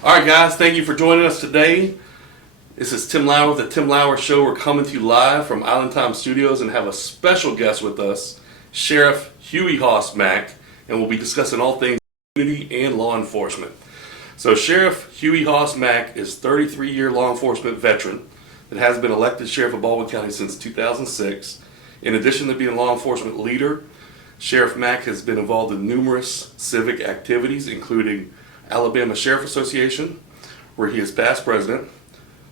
All right, guys, thank you for joining us today. This is Tim Lauer with the Tim Lauer Show. We're coming to you live from Island Time Studios and have a special guest with us, Sheriff Huey Hoss Mack, and we'll be discussing all things community and law enforcement. So Sheriff Huey Hoss Mack is a 33-year law enforcement veteran that has been elected Sheriff of Baldwin County since 2006. In addition to being a law enforcement leader, Sheriff Mack has been involved in numerous civic activities, including Alabama Sheriff Association, where he is past president,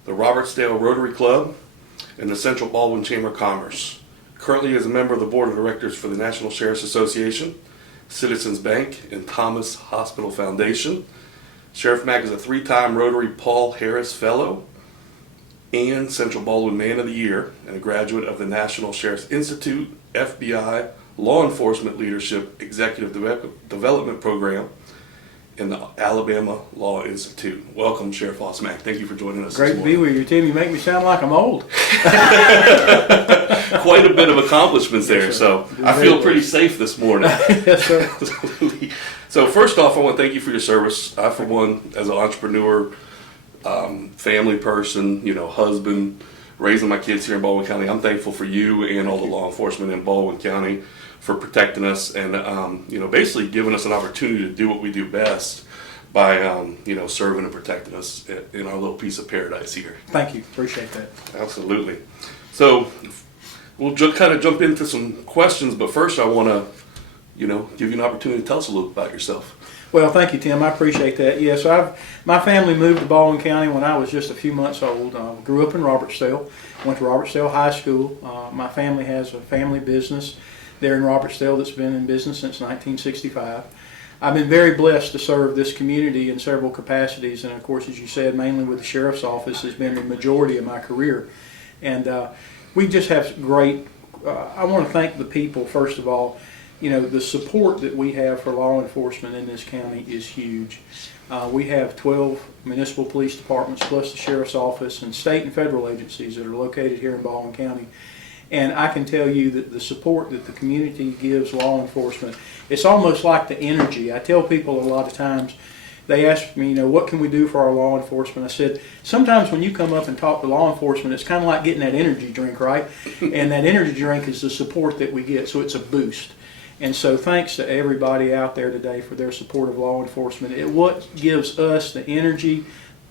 the Robertsdale Rotary Club, and the Central Baldwin Chamber of Commerce. Currently, he is a member of the Board of Directors for the National Sheriff's Association, Citizens Bank, and Thomas Hospital Foundation. Sheriff Mack is a 3-time Rotary Paul Harris Fellow and Central Baldwin Man of the Year, and a graduate of the National Sheriff's Institute, FBI, Law Enforcement Leadership Executive Development Program, and the Alabama Law Institute. Welcome, Sheriff Hoss Mack. Thank you for joining us. Great to be with you, Tim. You make me sound like I'm old. Quite a bit of accomplishments there, yes, so I feel pretty safe this morning. Yes, sir. So first off, I want to thank you for your service. I, for one, as an entrepreneur, family person, husband, raising my kids here in Baldwin County, I'm thankful for you and all the law enforcement in Baldwin County for protecting us and basically giving us an opportunity to do what we do best by serving and protecting us in our little piece of paradise here. Thank you. Appreciate that. Absolutely. So we'll kind of jump into some questions, but first I want to give you an opportunity to tell us a little about yourself. Well, thank you, Tim. I appreciate that. Yes, my family moved to Baldwin County when I was just a few months old. Grew up in Robertsdale. Went to Robertsdale High School. My family has a family business there in Robertsdale that's been in business since 1965. I've been very blessed to serve this community in several capacities, and of course, as you said, mainly with the Sheriff's Office has been the majority of my career. And we just have great, I want to thank the people, first of all. The support that we have for law enforcement in this county is huge. We have 12 municipal police departments plus the Sheriff's Office and state and federal agencies that are located here in Baldwin County. And I can tell you that the support that the community gives law enforcement, it's almost like the energy. I tell people a lot of times, they ask me, what can we do for our law enforcement? I said, sometimes when you come up and talk to law enforcement, it's kind of like getting that energy drink, right? And that energy drink is the support that we get, so it's a boost. And so thanks to everybody out there today for their support of law enforcement. What gives us the energy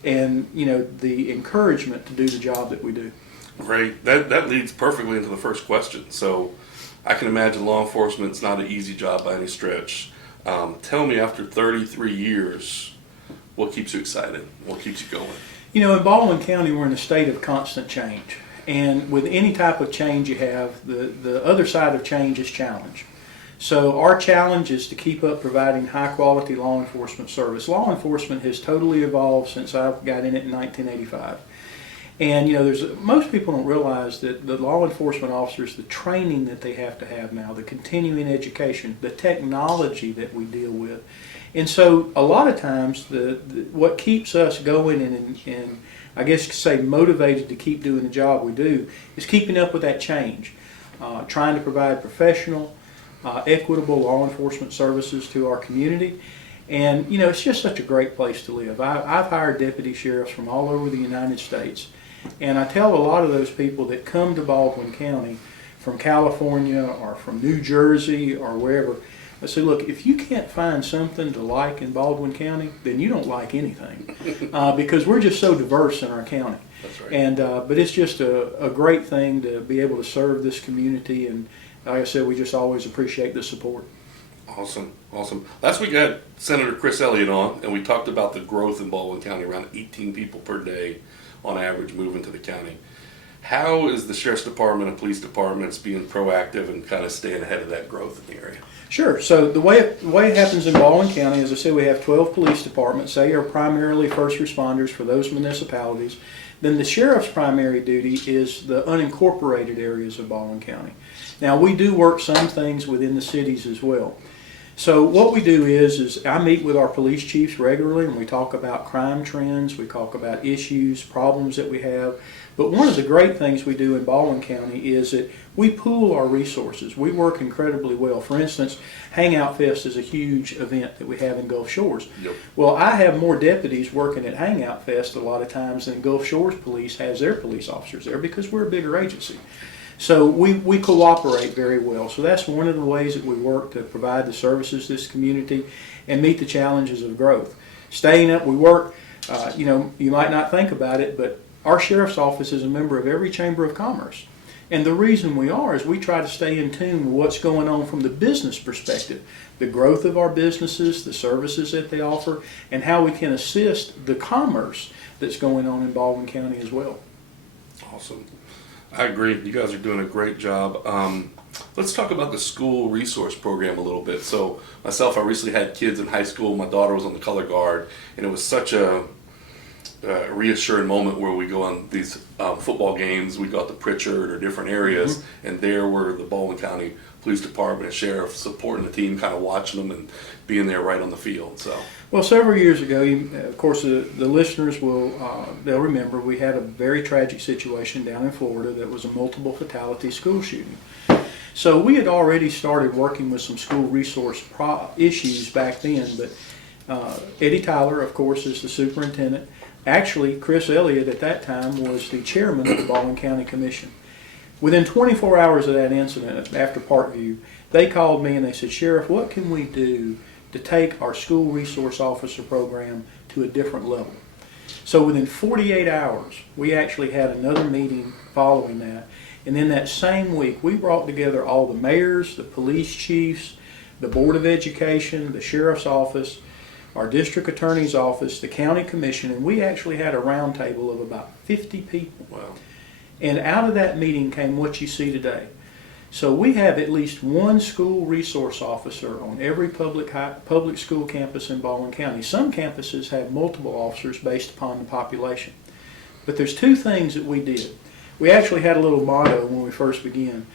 and the encouragement to do the job that we do. Great. That leads perfectly into the first question. So I can imagine law enforcement's not an easy job by any stretch. Tell me, after 33 years, what keeps you excited? What keeps you going? In Baldwin County, we're in a state of constant change. And with any type of change you have, the other side of change is challenge. So our challenge is to keep up providing high-quality law enforcement service. Law enforcement has totally evolved since I got in it in 1985. And most people don't realize that the law enforcement officers, the training that they have to have now, the continuing education, the technology that we deal with. And so a lot of times what keeps us going and I guess say motivated to keep doing the job we do is keeping up with that change. Trying to provide professional, equitable law enforcement services to our community. And it's just such a great place to live. I've hired deputy sheriffs from all over the United States. And I tell a lot of those people that come to Baldwin County from California or from New Jersey or wherever, I say, look, if you can't find something to like in Baldwin County, then you don't like anything. Because we're just so diverse in our county. That's right. And but it's just a great thing to be able to serve this community. And like I said, we just always appreciate the support. Awesome. Last week I had Senator Chris Elliott on, and we talked about the growth in Baldwin County, around 18 people per day on average moving to the county. How is the Sheriff's Department and police departments being proactive and kind of staying ahead of that growth in the area? Sure. So the way it happens in Baldwin County, as I said, we have 12 police departments. They are primarily first responders for those municipalities. Then the sheriff's primary duty is the unincorporated areas of Baldwin County. Now, we do work some things within the cities as well. So what we do is I meet with our police chiefs regularly, and we talk about crime trends, we talk about issues, problems that we have. But one of the great things we do in Baldwin County is that we pool our resources. We work incredibly well. For instance, Hangout Fest is a huge event that we have in Gulf Shores. Yep. Well, I have more deputies working at Hangout Fest a lot of times than Gulf Shores Police has their police officers there, because we're a bigger agency. So we cooperate very well. So that's one of the ways that we work to provide the services to this community and meet the challenges of growth. Staying up, we work, you might not think about it, but our sheriff's office is a member of every chamber of commerce. And the reason we are is we try to stay in tune with what's going on from the business perspective, the growth of our businesses, the services that they offer, and how we can assist the commerce that's going on in Baldwin County as well. Awesome. I agree. You guys are doing a great job. Let's talk about the school resource program a little bit. So myself, I recently had kids in high school. My daughter was on the color guard, and it was such a reassuring moment where we go on these football games. We go out to Pritchard or different areas, and there were the Baldwin County Police Department and Sheriff supporting the team, kind of watching them and being there right on the field. So, well, several years ago, of course, the listeners they'll remember we had a very tragic situation down in Florida that was a multiple fatality school shooting. So we had already started working with some school resource issues back then, but Eddie Tyler, of course, is the superintendent. Actually, Chris Elliott at that time was the chairman of the Baldwin County Commission. Within 24 hours of that incident, after Parkview, they called me and they said, "Sheriff, what can we do to take our school resource officer program to a different level?" So within 48 hours, we actually had another meeting following that. And then that same week, we brought together all the mayors, the police chiefs, the Board of Education, the Sheriff's Office, our district attorney's office, the county commission, and we actually had a roundtable of about 50 people. wow. And out of that meeting came what you see today. So we have at least one school resource officer on every public school campus in Baldwin County. Some campuses have multiple officers based upon the population. But there's two things that we did. We actually had a little motto when we first began.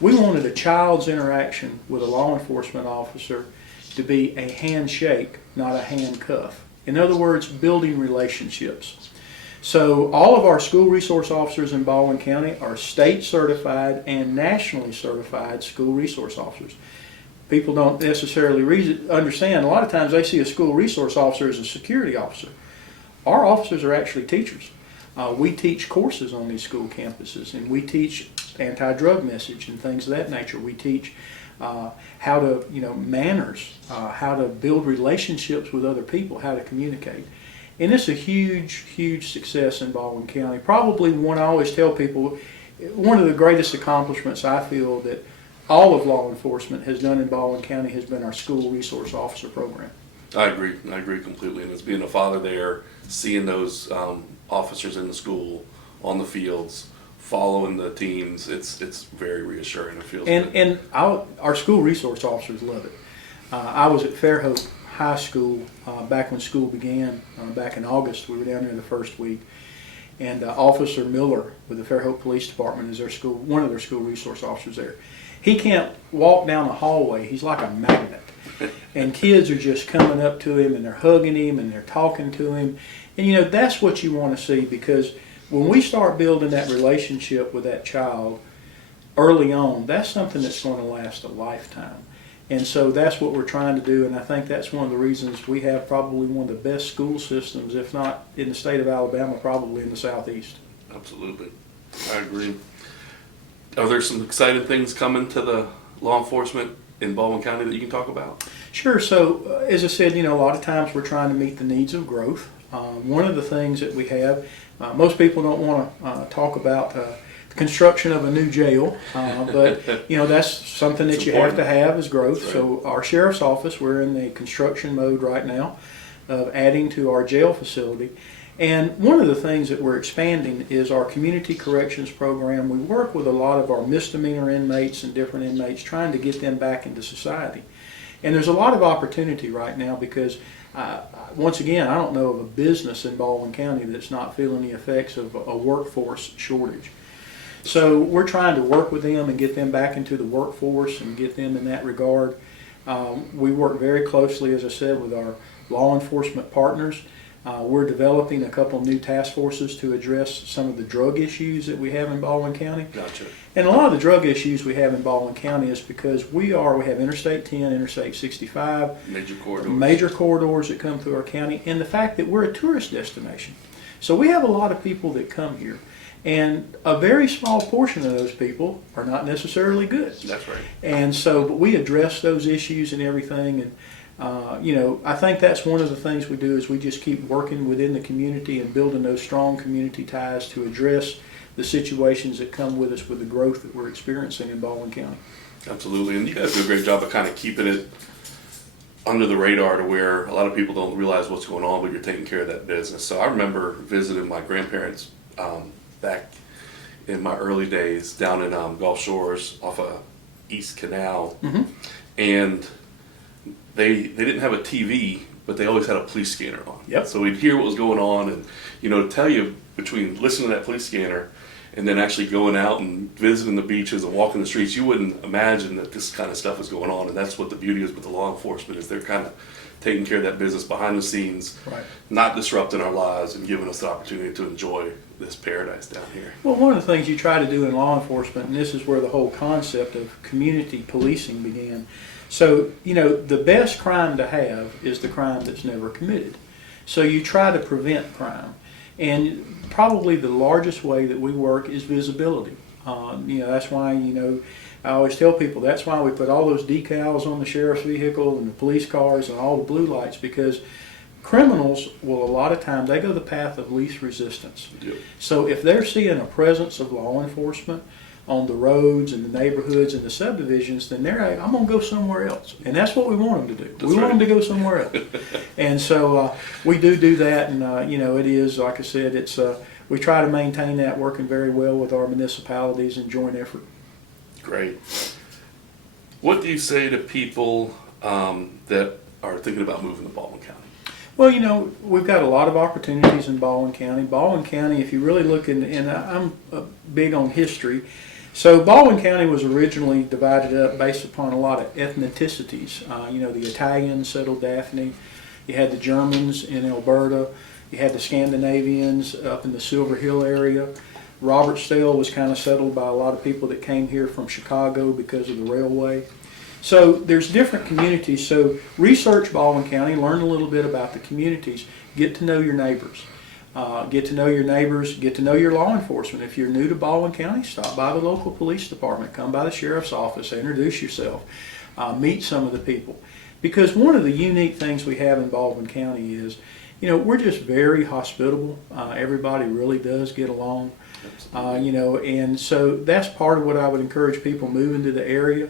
We wanted a child's interaction with a law enforcement officer to be a handshake, not a handcuff. In other words, building relationships. So all of our school resource officers in Baldwin County are state certified and nationally certified school resource officers. People don't necessarily understand. A lot of times they see a school resource officer as a security officer. Our officers are actually teachers. We teach courses on these school campuses, and we teach anti-drug message and things of that nature. We teach how to, manners, how to build relationships with other people, how to communicate. And it's a huge, huge success in Baldwin County. Probably one I always tell people, one of the greatest accomplishments I feel that all of law enforcement has done in Baldwin County has been our school resource officer program. I agree completely. And as being a father there, seeing those officers in the school, on the fields, following the teams, it's very reassuring. It feels good. And our school resource officers love it. I was at Fairhope High School back when school began, back in August. We were down there the first week, and Officer Miller with the Fairhope Police Department is one of their school resource officers there. He can't walk down the hallway. He's like a magnet. And kids are just coming up to him and they're hugging him and they're talking to him. And that's what you want to see, because when we start building that relationship with that child early on, that's something that's going to last a lifetime. And so that's what we're trying to do, and I think that's one of the reasons we have probably one of the best school systems, if not in the state of Alabama, probably in the Southeast. Absolutely. I agree. Are there some exciting things coming to the law enforcement in Baldwin County that you can talk about? Sure. So, as I said, a lot of times we're trying to meet the needs of growth. One of the things that we have, most people don't want to talk about the construction of a new jail, but that's something that you have to have is growth. Right. So our sheriff's office, we're in the construction mode right now of adding to our jail facility. And one of the things that we're expanding is our community corrections program. We work with a lot of our misdemeanor inmates and different inmates, trying to get them back into society. And there's a lot of opportunity right now because, once again, I don't know of a business in Baldwin County that's not feeling the effects of a workforce shortage. So we're trying to work with them and get them back into the workforce and get them in that regard. We work very closely, as I said, with our law enforcement partners. We're developing a couple new task forces to address some of the drug issues that we have in Baldwin County. Gotcha. And a lot of the drug issues we have in Baldwin County is because we have Interstate 10, Interstate 65, major corridors that come through our county, and the fact that we're a tourist destination. So we have a lot of people that come here, and a very small portion of those people are not necessarily good. That's right. And so, but we address those issues and everything, and I think that's one of the things we do is we just keep working within the community and building those strong community ties to address the situations that come with us with the growth that we're experiencing in Baldwin County. Absolutely, and you guys do a great job of kind of keeping it under the radar to where a lot of people don't realize what's going on, but you're taking care of that business. So I remember visiting my grandparents back in my early days down in Gulf Shores off of East Canal, and they didn't have a TV, but they always had a police scanner on. Yep. So we'd hear what was going on, and to tell you between listening to that police scanner and then actually going out and visiting the beaches and walking the streets, you wouldn't imagine that this kind of stuff is going on. And that's what the beauty is with the law enforcement, is they're kind of taking care of that business behind the scenes, right, not disrupting our lives and giving us the opportunity to enjoy this paradise down here. Well, one of the things you try to do in law enforcement, and this is where the whole concept of community policing began. So, the best crime to have is the crime that's never committed. So you try to prevent crime. And probably the largest way that we work is visibility. That's why, I always tell people that's why we put all those decals on the sheriff's vehicle and the police cars and all the blue lights, because criminals will, a lot of times, they go the path of least resistance. Yep. So if they're seeing a presence of law enforcement on the roads and the neighborhoods and the subdivisions, then they're like, I'm going to go somewhere else. And that's what we want them to do. That's we right. want them to go somewhere else. And so we do that, and it is, like I said, it's we try to maintain that, working very well with our municipalities and joint effort. Great. What do you say to people that are thinking about moving to Baldwin County? Well, we've got a lot of opportunities in Baldwin County. Baldwin County, if you really look and I'm big on history. So Baldwin County was originally divided up based upon a lot of ethnicities. The Italians settled Daphne. You had the Germans in Alberta. You had the Scandinavians up in the Silver Hill area. Robertsdale was kind of settled by a lot of people that came here from Chicago because of the railway. So there's different communities. So research Baldwin County, learn a little bit about the communities, get to know your neighbors. Get to know your law enforcement. If you're new to Baldwin County, stop by the local police department, come by the sheriff's office, introduce yourself, meet some of the people. Because one of the unique things we have in Baldwin County is, we're just very hospitable. Everybody really does get along. And so that's part of what I would encourage people moving to the area.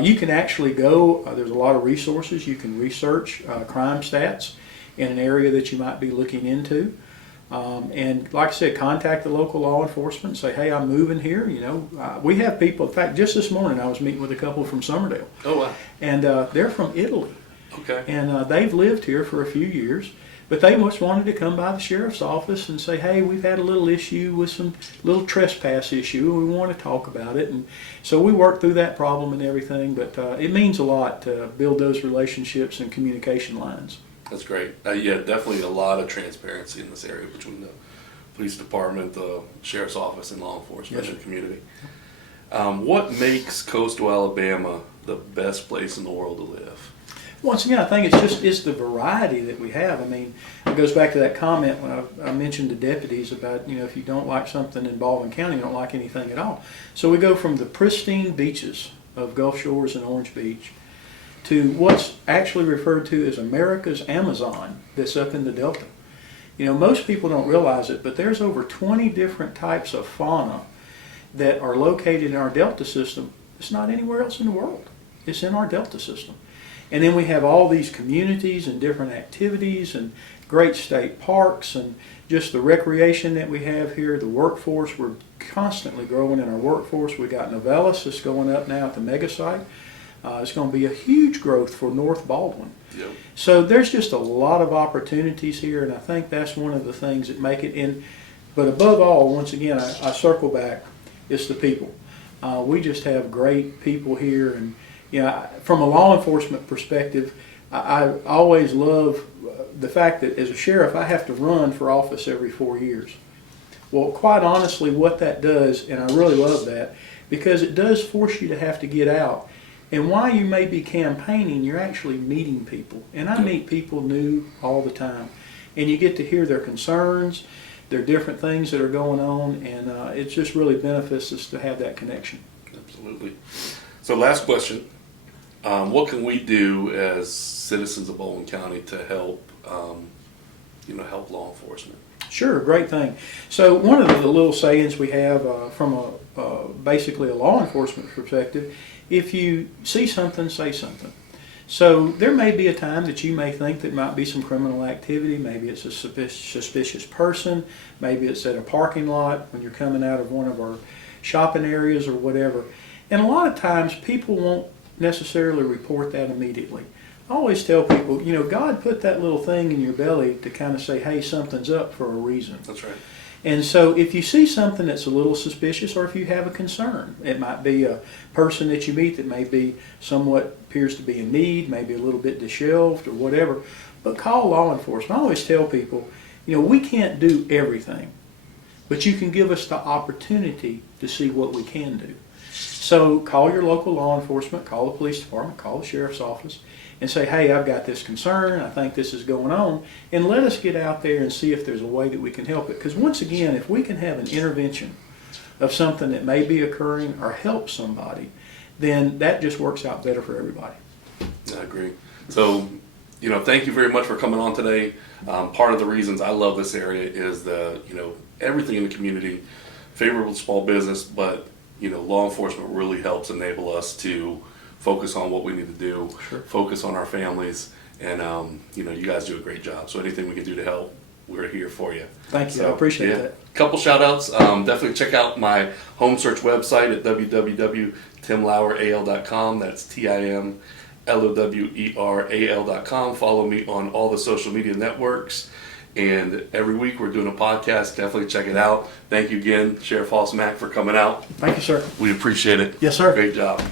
You can actually go, there's a lot of resources. You can research crime stats in an area that you might be looking into. And like I said, contact the local law enforcement and say, hey, I'm moving here. We have people, in fact, just this morning I was meeting with a couple from Somerdale. Oh, wow. And they're from Italy. Okay. And they've lived here for a few years. But they just wanted to come by the sheriff's office and say, hey, we've had a little issue with some little trespass issue, and we want to talk about it. And so we worked through that problem and everything, but it means a lot to build those relationships and communication lines. That's great. Yeah, definitely a lot of transparency in this area between the police department, the sheriff's office, and law enforcement and the community. What makes coastal Alabama the best place in the world to live? Once again, I think it's the variety that we have. I mean, it goes back to that comment when I mentioned the deputies about, if you don't like something in Baldwin County, you don't like anything at all. So we go from the pristine beaches of Gulf Shores and Orange Beach to what's actually referred to as America's Amazon that's up in the Delta. Most people don't realize it, but there's over 20 different types of fauna that are located in our Delta system. It's not anywhere else in the world. It's in our Delta system. And then we have all these communities and different activities and great state parks and just the recreation that we have here, the workforce. We're constantly growing in our workforce. We got Novellis that's going up now at the mega site. It's going to be a huge growth for North Baldwin. Yep. So there's just a lot of opportunities here, and I think that's one of the things that make it. But above all, once again, I circle back, it's the people. We just have great people here, and From a law enforcement perspective, I always love the fact that as a sheriff, I have to run for office every 4 years. Well, quite honestly, what that does, and I really love that, because it does force you to have to get out. And while you may be campaigning, you're actually meeting people. And I meet people new all the time. And you get to hear their concerns, their different things that are going on, and it just really benefits us to have that connection. Absolutely. So last question, what can we do as citizens of Baldwin County to help, help law enforcement? Sure, great thing. So one of the little sayings we have from basically a law enforcement perspective, if you see something, say something. So there may be a time that you may think that might be some criminal activity. Maybe it's a suspicious person. Maybe it's at a parking lot when you're coming out of one of our shopping areas or whatever. And a lot of times people won't necessarily report that immediately. I always tell people, God put that little thing in your belly to kind of say, hey, something's up for a reason. That's right. And so if you see something that's a little suspicious, or if you have a concern, it might be a person that you meet that may be somewhat appears to be in need, maybe a little bit disheveled or whatever, but call law enforcement. I always tell people, we can't do everything, but you can give us the opportunity to see what we can do. So call your local law enforcement, call the police department, call the sheriff's office, and say, hey, I've got this concern, I think this is going on, and let us get out there and see if there's a way that we can help it. Because once again, if we can have an intervention of something that may be occurring or help somebody, then that just works out better for everybody. I agree. So, thank you very much for coming on today. Part of the reasons I love this area is everything in the community, favorable small business, but law enforcement really helps enable us to focus on what we need to do, Sure. Focus on our families, and you guys do a great job. So anything we can do to help, we're here for you. Thank you. I appreciate that. Couple shout outs. Definitely check out my home search website at www.timloweral.com. That's TIMLOWERAL.com. Follow me on all the social media networks. And every week we're doing a podcast. Definitely check it out. Thank you again, Sheriff Hoss Mack, for coming out. Thank you, sir. We appreciate it. Yes, sir. Great job.